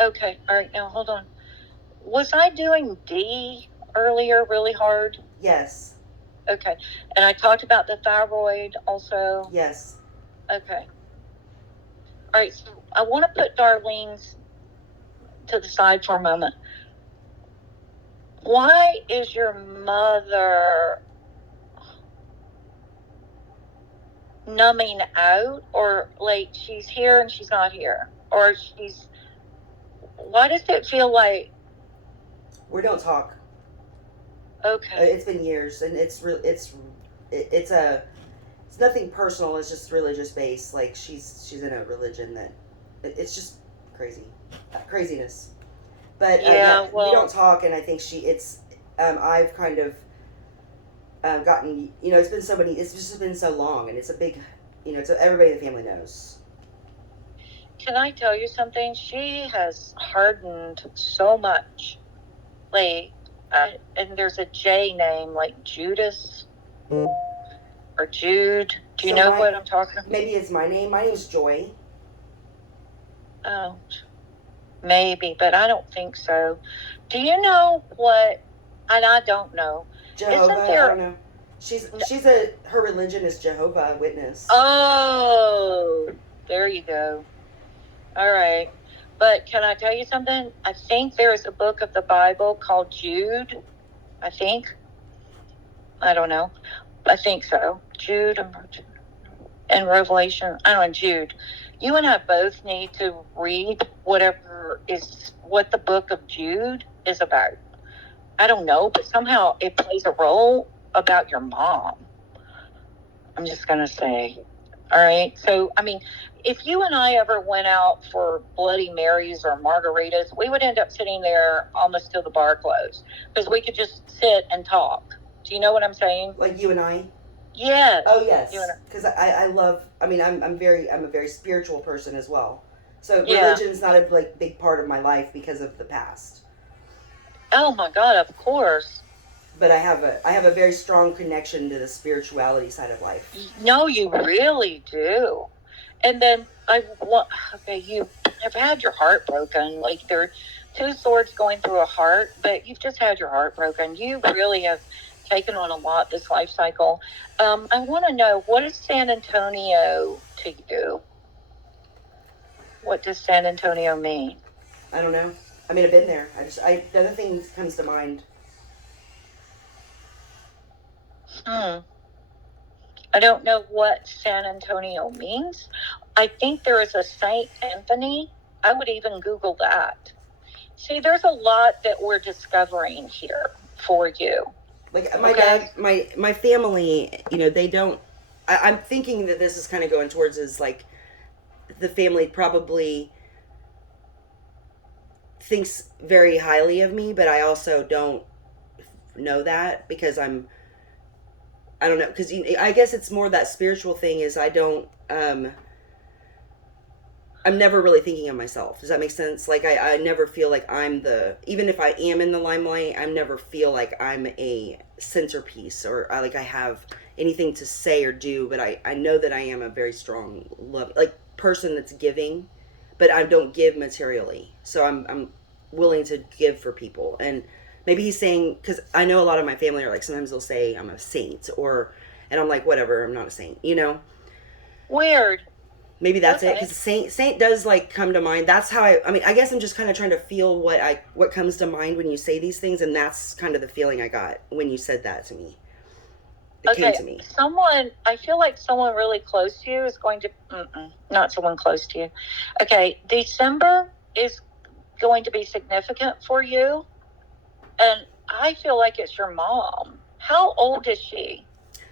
Okay, all right, now hold on. Was I doing D earlier really hard? Yes. Okay, and I talked about the thyroid also? Yes. Okay. All right, so I want to put Darlene's to the side for a moment. Why is your mother numbing out, or like she's here and she's not here, or she's? Why does it feel like? We don't talk. Okay. It's been years, and it's nothing personal. It's just religious based. Like she's in a religion that it's just craziness. But Yeah, well, we don't talk, and I think I've kind of gotten, it's been it's just been so long, and it's a big, everybody in the family knows. Can I tell you something? She has hardened so much. Like, and there's a J name, like Judas or Jude. Do you know what I'm talking about? Maybe it's my name. My name's Joy. Oh, maybe, but I don't think so. Do you know what? And I don't know. Jehovah. I don't know. Her religion is Jehovah Witness. Oh, there you go. All right. But can I tell you something? I think there is a book of the Bible called Jude. I think. I don't know. I think so. Jude and Revelation. I don't know, Jude. You and I both need to read what the book of Jude is about. I don't know, but somehow it plays a role about your mom. I'm just going to say. All right. So, I mean, if you and I ever went out for Bloody Marys or margaritas, we would end up sitting there almost till the bar closed because we could just sit and talk. Do you know what I'm saying? Like you and I? Yes. Oh, yes. Because I love, I'm a very spiritual person as well. So religion's not a big part of my life because of the past. Oh my God, of course. But I have a very strong connection to the spirituality side of life. No, you really do. And then you have had your heart broken. Like there are two swords going through a heart, but you've just had your heart broken. You really have taken on a lot this life cycle. I want to know, what is San Antonio to you? What does San Antonio mean? I don't know. I mean, I've been there. The other thing comes to mind. I don't know what San Antonio means. I think there is a Saint Anthony. I would even Google that. See, there's a lot that we're discovering here for you. Like my dad, my family, they don't. I'm thinking that this is kind of going towards is like the family probably thinks very highly of me, but I also don't know that because I don't know, because I guess it's more that spiritual thing is I don't, I'm never really thinking of myself. Does that make sense? Like I never feel like even if I am in the limelight, I never feel like I'm a centerpiece or I have anything to say or do, but I know that I am a very strong person that's giving, but I don't give materially. So I'm willing to give for people. And maybe he's saying, because I know a lot of my family are like, sometimes they'll say I'm a saint and I'm like, whatever, I'm not a saint, Weird. Maybe that's it, because saint does come to mind. That's how I guess I'm just kind of trying to feel what comes to mind when you say these things, and that's kind of the feeling I got when you said that to me. It came to me. I feel like someone really close to you is going to, not someone close to you. Okay, December is going to be significant for you, and I feel like it's your mom. How old is she?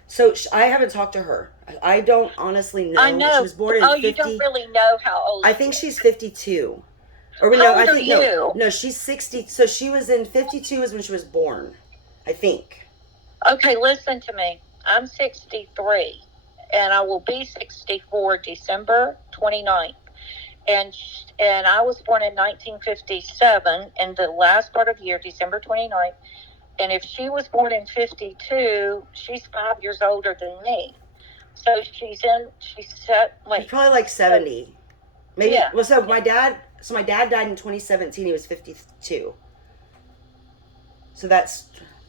So I haven't talked to her. I don't honestly know. I know. She was born in 50. You don't really know how old I think she's 52. Or how old are you? No, she's 60. So she was in 52 is when she was born, I think. Okay, listen to me. I'm 63, and I will be 64 December 29th. And I was born in 1957, in the last part of the year, December 29th. And if she was born in 52, she's 5 years older than me. So she's He's probably like 70. Maybe. Yeah. Well, so my dad died in 2017. He was 52. So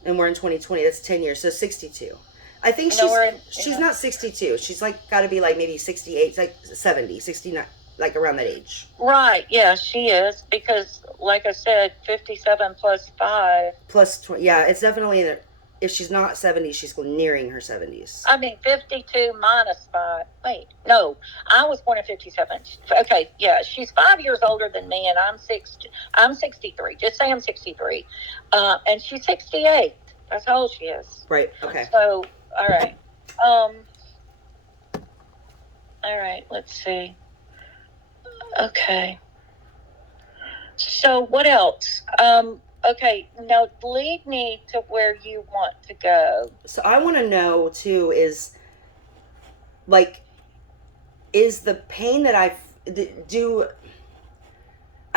and we're in 2020. That's 10 years. So 62. I think she's not 62. She's like got to be like maybe 68, like 70, 69, like around that age. Right. Yeah, she is, because like I said, 57 plus 5. Plus 20. Yeah, it's definitely if she's not 70, she's nearing her 70s. I mean, 52 minus 5. Wait, no, I was born in 57. Okay, yeah, she's 5 years older than me, and I'm 63. Just say I'm 63. And she's 68. That's how old she is. Right, okay. So, all right. All right, let's see. Okay. So, what else? Okay, now lead me to where you want to go. So I want to know too is the pain that I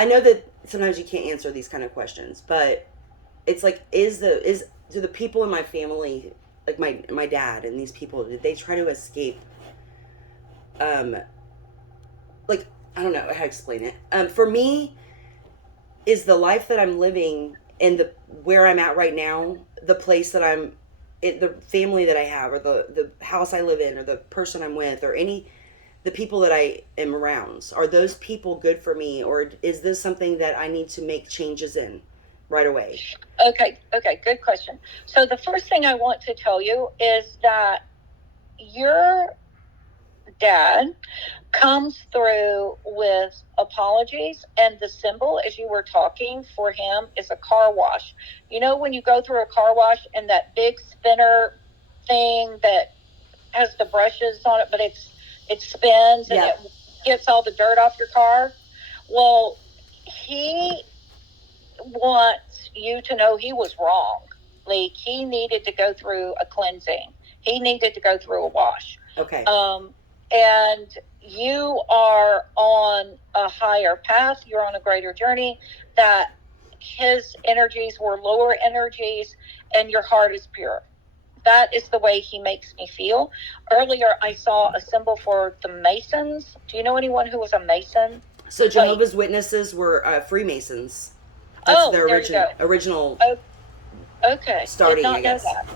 know that sometimes you can't answer these kind of questions, but it's like do the people in my family, like my dad and these people, did they try to escape? Like, I don't know how to explain it. For me, is the life that I'm living and where I'm at right now, the place that I'm in, the family that I have, or the house I live in, or the person I'm with, or the people that I am around, are those people good for me, or is this something that I need to make changes in right away? Okay, good question. So the first thing I want to tell you is that your dad comes through with apologies, and the symbol, as you were talking, for him is a car wash. You know, when you go through a car wash and that big spinner thing that has the brushes on it, but it spins and it gets all the dirt off your car? Well, he wants you to know he was wrong. Like, he needed to go through a cleansing. He needed to go through a wash. Okay. And you are on a higher path. You're on a greater journey. That his energies were lower energies, and your heart is pure. That is the way he makes me feel. Earlier, I saw a symbol for the Masons. Do you know anyone who was a Mason? So Jehovah's Witnesses were Freemasons. That's their original. Okay. Starting, Did not I guess. know that.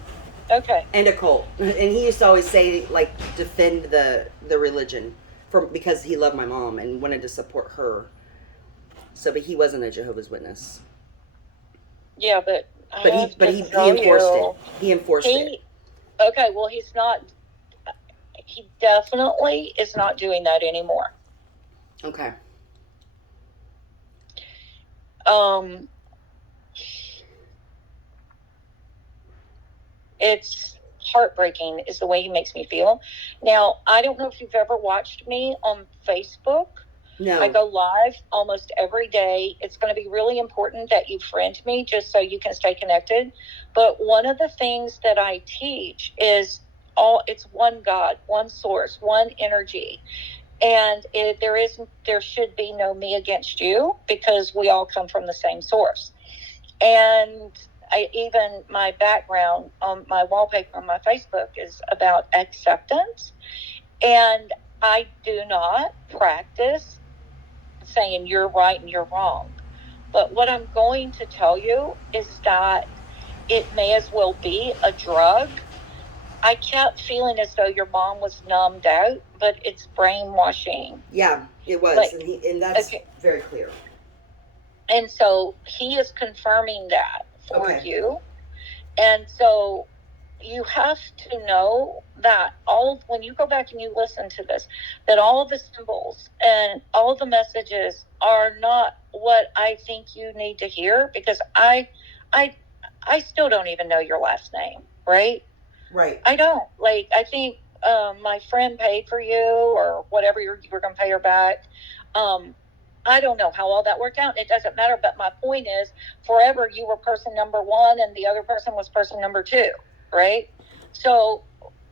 Okay. And a cult. And he used to always say, like, defend the religion because he loved my mom and wanted to support her. So, but he wasn't a Jehovah's Witness. Yeah, but he enforced it. He enforced it. Okay, well, he's not. He definitely is not doing that anymore. Okay. It's heartbreaking is the way he makes me feel. Now, I don't know if you've ever watched me on Facebook. No. I go live almost every day. It's going to be really important that you friend me just so you can stay connected. But one of the things that I teach is it's one God, one source, one energy. And there should be no me against you, because we all come from the same source. And even my background on my wallpaper on my Facebook is about acceptance. And I do not practice saying you're right and you're wrong. But what I'm going to tell you is that it may as well be a drug. I kept feeling as though your mom was numbed out, but it's brainwashing. Yeah, it was. And that's very clear. And so he is confirming that for you. And so you have to know that when you go back and you listen to this, that all of the symbols and all the messages are not what I think you need to hear, because I still don't even know your last name, right? Right. I don't. Like, I think my friend paid for you or whatever, you were going to pay her back. I don't know how all that worked out. It doesn't matter. But my point is, forever you were person number 1 and the other person was person number 2, right? So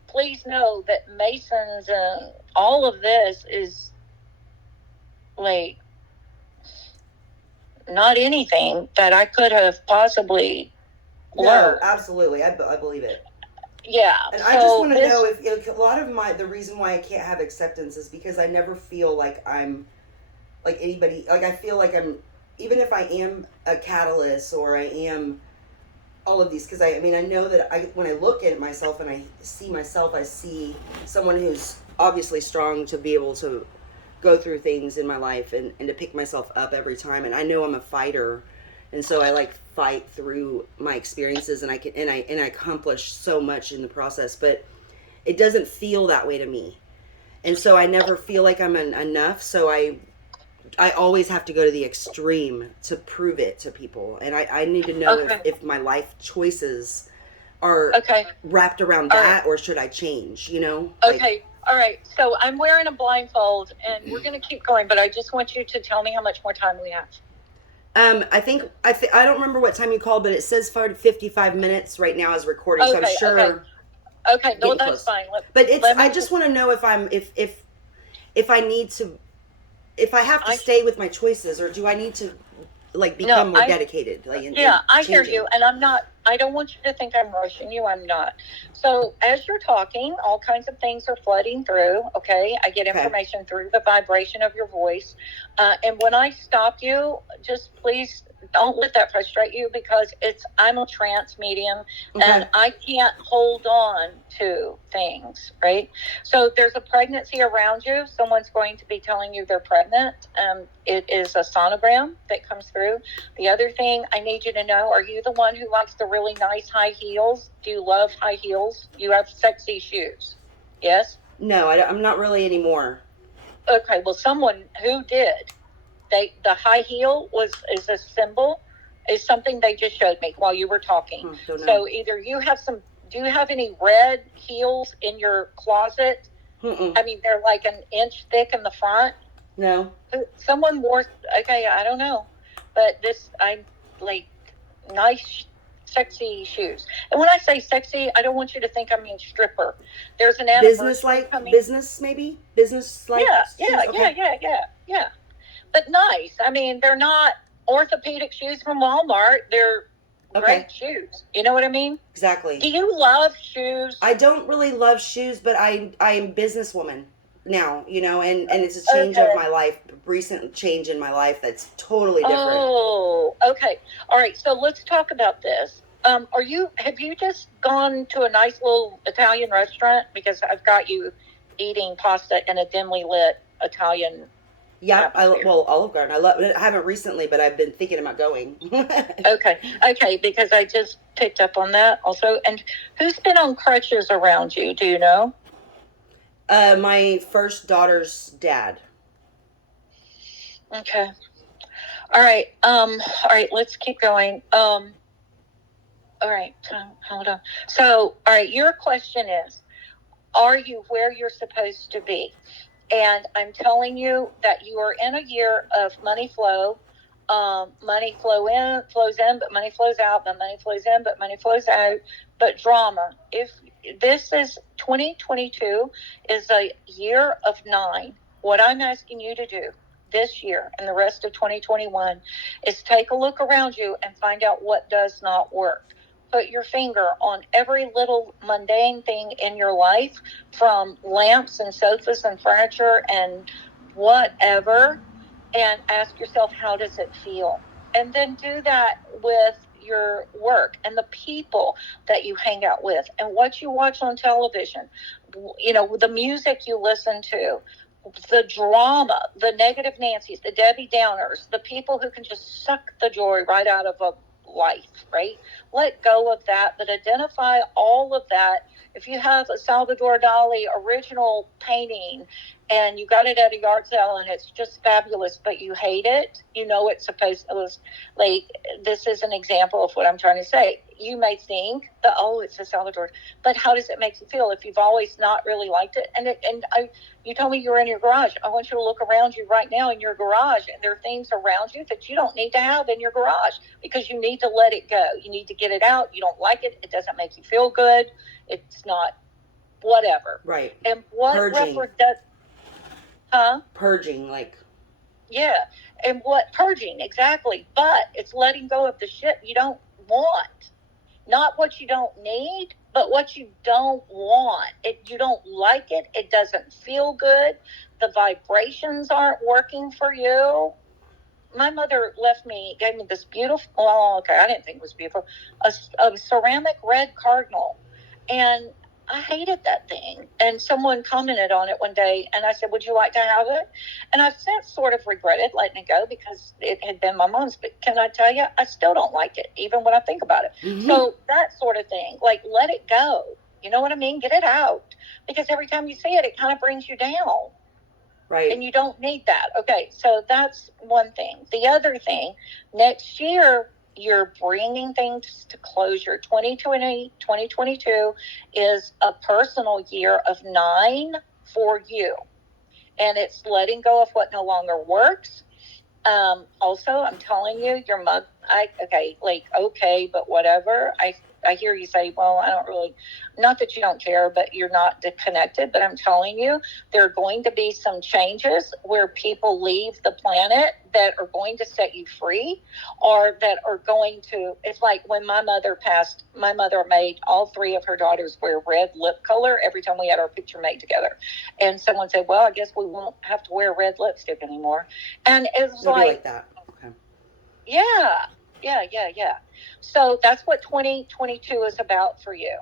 please know that Masons and all of this is like not anything that I could have possibly No, learned. absolutely. I believe it. Yeah. And I just So want to this, know if a lot of the reason why I can't have acceptance is because I never feel like I'm like anybody, like I feel like I'm, even if I am a catalyst or I am all of these, because I mean, I know that when I look at myself and I see myself, I see someone who's obviously strong to be able to go through things in my life and to pick myself up every time. And I know I'm a fighter. And so I like fight through my experiences and I accomplish so much in the process, but it doesn't feel that way to me. And so I never feel like I'm enough. So I always have to go to the extreme to prove it to people. And I need to know okay. if my life choices are Okay. wrapped around All right. that or should I change, you know? Like, Okay. All right. So I'm wearing a blindfold and we're going to keep going, but I just want you to tell me how much more time we have. I don't remember what time you called, but it says 55 minutes right now as recording. So I'm Okay. Okay. sure Okay. No, getting that's close. fine. But it's, Let I me just just, want to know if if I need to, if I have to I, stay with my choices or do I need to like no, become more dedicated, like yeah, in I hear changing. you. And I don't want you to think I'm rushing you. I'm not. So as you're talking, all kinds of things are flooding through. Okay. I get Okay. information through the vibration of your voice. And when I stop you, just please don't let that frustrate you because I'm a trance medium and Okay. I can't hold on to things, right? So there's a pregnancy around you. Someone's going to be telling you they're pregnant. It is a sonogram that comes through. The other thing I need you to know, are you the one who likes the really nice high heels? Do you love high heels? You have sexy shoes. Yes? No, I'm not really anymore. Okay, well someone who did. The high heel is a symbol, is something they just showed me while you were talking. Don't know. So either do you have any red heels in your closet? Mm-mm. I mean, they're like an inch thick in the front. No. Someone wore, okay, I don't know. But I like nice, sexy shoes. And when I say sexy, I don't want you to think I mean stripper. There's an anniversary coming. Business maybe? Business like Yeah, shoes? Okay. yeah. But nice. I mean, they're not orthopedic shoes from Walmart. They're great shoes. You know what I mean? Exactly. Do you love shoes? I don't really love shoes, but I am businesswoman now, you know, and it's a change of my life, recent change in my life that's totally different. Oh, okay. All right. So let's talk about this. Have you just gone to a nice little Italian restaurant? Because I've got you eating pasta in a dimly lit Italian. Yeah, Olive Garden. I haven't recently, but I've been thinking about going. Okay, because I just picked up on that also. And who's been on crutches around you? Do you know? My first daughter's dad. Okay. All right. All right. Let's keep going. All right. Hold on. So, all right. Your question is, are you where you're supposed to be? And I'm telling you that you are in a year of money flow. Money flows in, but money flows out, but money flows in, but money flows out, but drama. If this is 2022 is a year of 9, what I'm asking you to do this year and the rest of 2021 is take a look around you and find out what does not work. Put your finger on every little mundane thing in your life, from lamps and sofas and furniture and whatever, and ask yourself, how does it feel? And then do that with your work and the people that you hang out with and what you watch on television, the music you listen to, the drama, the negative Nancy's, the Debbie Downers, the people who can just suck the joy right out of a life, right? Let go of that, but identify all of that. If you have a Salvador Dali original painting and you got it at a yard sale and it's just fabulous, but you hate it, it was like, this is an example of what I'm trying to say. You may think that, it's a Salvador, but how does it make you feel if you've always not really liked it? You told me you were in your garage. I want you to look around you right now in your garage, and there are things around you that you don't need to have in your garage because you need to let it go. You need to get it out. You don't like it. It doesn't make you feel good. It's not whatever. Right. And what purging, like. Yeah. And what purging, exactly. But it's letting go of the shit you don't want. Not what you don't need, but what you don't want. You don't like it. It doesn't feel good. The vibrations aren't working for you. My mother gave me this beautiful, well, okay, I didn't think it was beautiful, a ceramic red cardinal. And I hated that thing. And someone commented on it one day, and I said, would you like to have it? And I've since sort of regretted letting it go because it had been my mom's. But can I tell you, I still don't like it, even when I think about it. Mm-hmm. So that sort of thing, like, let it go. You know what I mean? Get it out. Because every time you see it, it kind of brings you down. Right. And you don't need that. Okay, so that's one thing. The other thing, next year, you're bringing things to closure. 2022 is a personal year of 9 for you. And it's letting go of what no longer works. Also, I'm telling you, your mug, okay, but whatever. I hear you say, well, I don't really, not that you don't care, but you're not connected. But I'm telling you, there are going to be some changes where people leave the planet that are going to set you free, or that are going to, it's like when my mother passed, my mother made all 3 of her daughters wear red lip color every time we had our picture made together. And someone said, well, I guess we won't have to wear red lipstick anymore. And it was like that. Okay. Yeah. So that's what 2022 is about for you.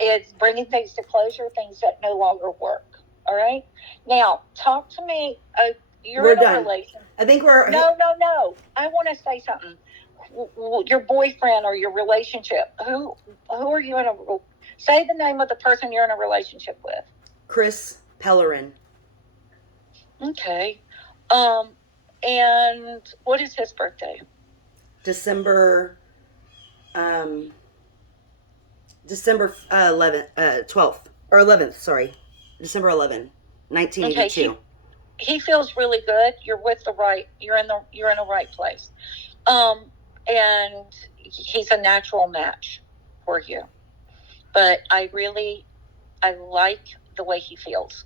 It's bringing things to closure, things that no longer work. All right. Now, talk to me. You're in a relationship. I think we're. No. I want to say something. Your boyfriend or your relationship. Who are you in a? Say the name of the person you're in a relationship with. Chris Pellerin. Okay. And what is his birthday? December 11th, 12th, or 11th, sorry. December 11, 1982. Okay, he feels really good. You're in the right place. And he's a natural match for you. But I like the way he feels.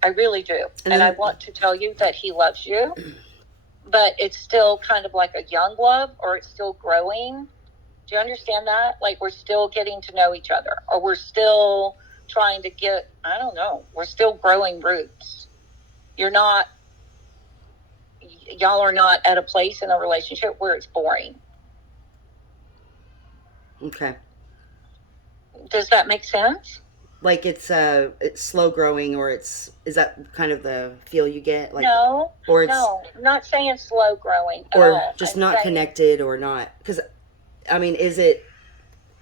I really do. And I want to tell you that he loves you, but it's still kind of like a young love, or it's still growing. Do you understand that? Like, we're still getting to know each other, or we're still trying to we're still growing roots. Y'all are not at a place in a relationship where it's boring. Okay. Does that make sense? Like it's slow growing, or is that kind of the feel you get? Like, no, or it's, no, I'm not saying slow growing at or all. just not connected, or not, because I mean, is it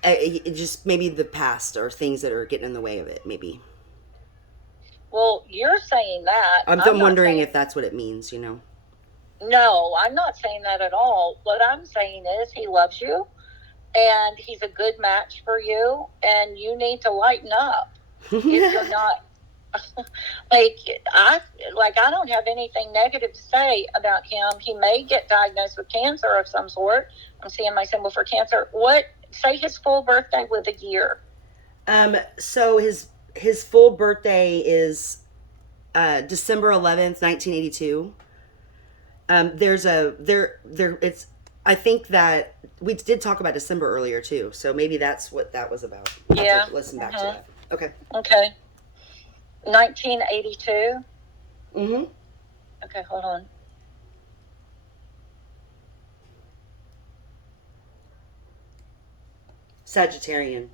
just maybe the past or things that are getting in the way of it, maybe? Well, you're saying that. I'm wondering if that's what it means, you know? No, I'm not saying that at all. What I'm saying is he loves you, and he's a good match for you, and you need to lighten up. If you're not, I don't have anything negative to say about him. He may get diagnosed with cancer of some sort. I'm seeing my symbol for cancer. Say his full birthday with a year. So his full birthday is December 11th, 1982. It's, I think that we did talk about December earlier too, so maybe that's what that was about. Yeah. Listen back to that. Okay. 1982. Mm-hmm. Okay, hold on. Sagittarian.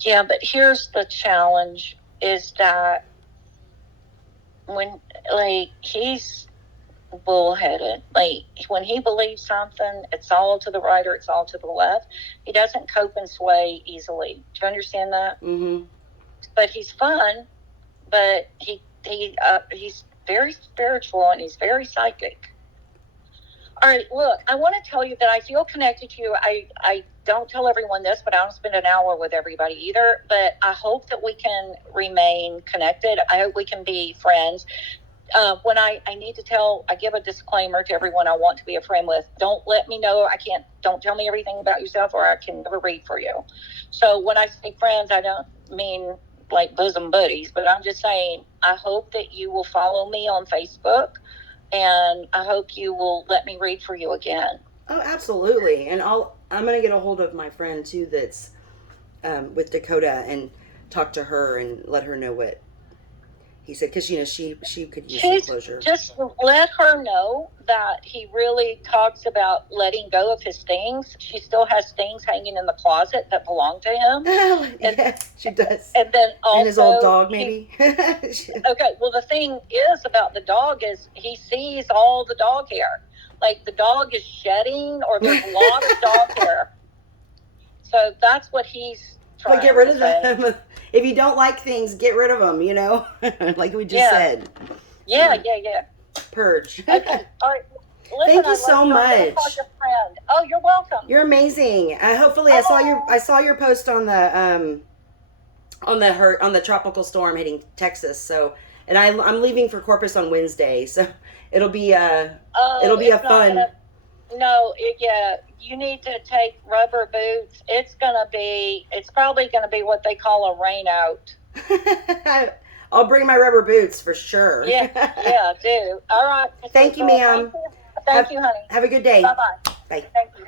Yeah, but here's the challenge, is that when, he's bullheaded. When he believes something, it's all to the right or it's all to the left. He doesn't cope and sway easily. Do you understand that? Mm-hmm. But he's fun, but he's very spiritual, and he's very psychic. All right, look, I want to tell you that I feel connected to you. I don't tell everyone this, but I don't spend an hour with everybody either. But I hope that we can remain connected. I hope we can be friends. When I need to I give a disclaimer to everyone I want to be a friend with. Don't let me know. Don't tell me everything about yourself, or I can never read for you. So when I say friends, I don't mean like bosom buddies, but I'm just saying, I hope that you will follow me on Facebook and I hope you will let me read for you again. Oh, absolutely. And I'm gonna get a hold of my friend too that's with Dakota and talk to her and let her know what he said, because she could use some closure. Just let her know that he really talks about letting go of his things. She still has things hanging in the closet that belong to him. Yes, she does. And then also, and his old dog, maybe. Okay, well, the thing is about the dog is he sees all the dog hair. Like the dog is shedding, or there's a lot of dog hair. So that's what he's trying But get rid to of say. them. If you don't like things, get rid of them, like we just said. Yeah. Purge. Okay, all right. Listen, Thank you so much. I'm gonna call your friend. Oh, you're welcome. You're amazing. Hopefully, I saw your post on the tropical storm hitting Texas. So, and I'm leaving for Corpus on Wednesday, so it'll be a fun. You need to take rubber boots. It's probably gonna be what they call a rain out. I'll bring my rubber boots for sure. Yeah, do. All right. Thank you, ma'am. Thank you, honey. Have a good day. Bye-bye. Bye. Thank you.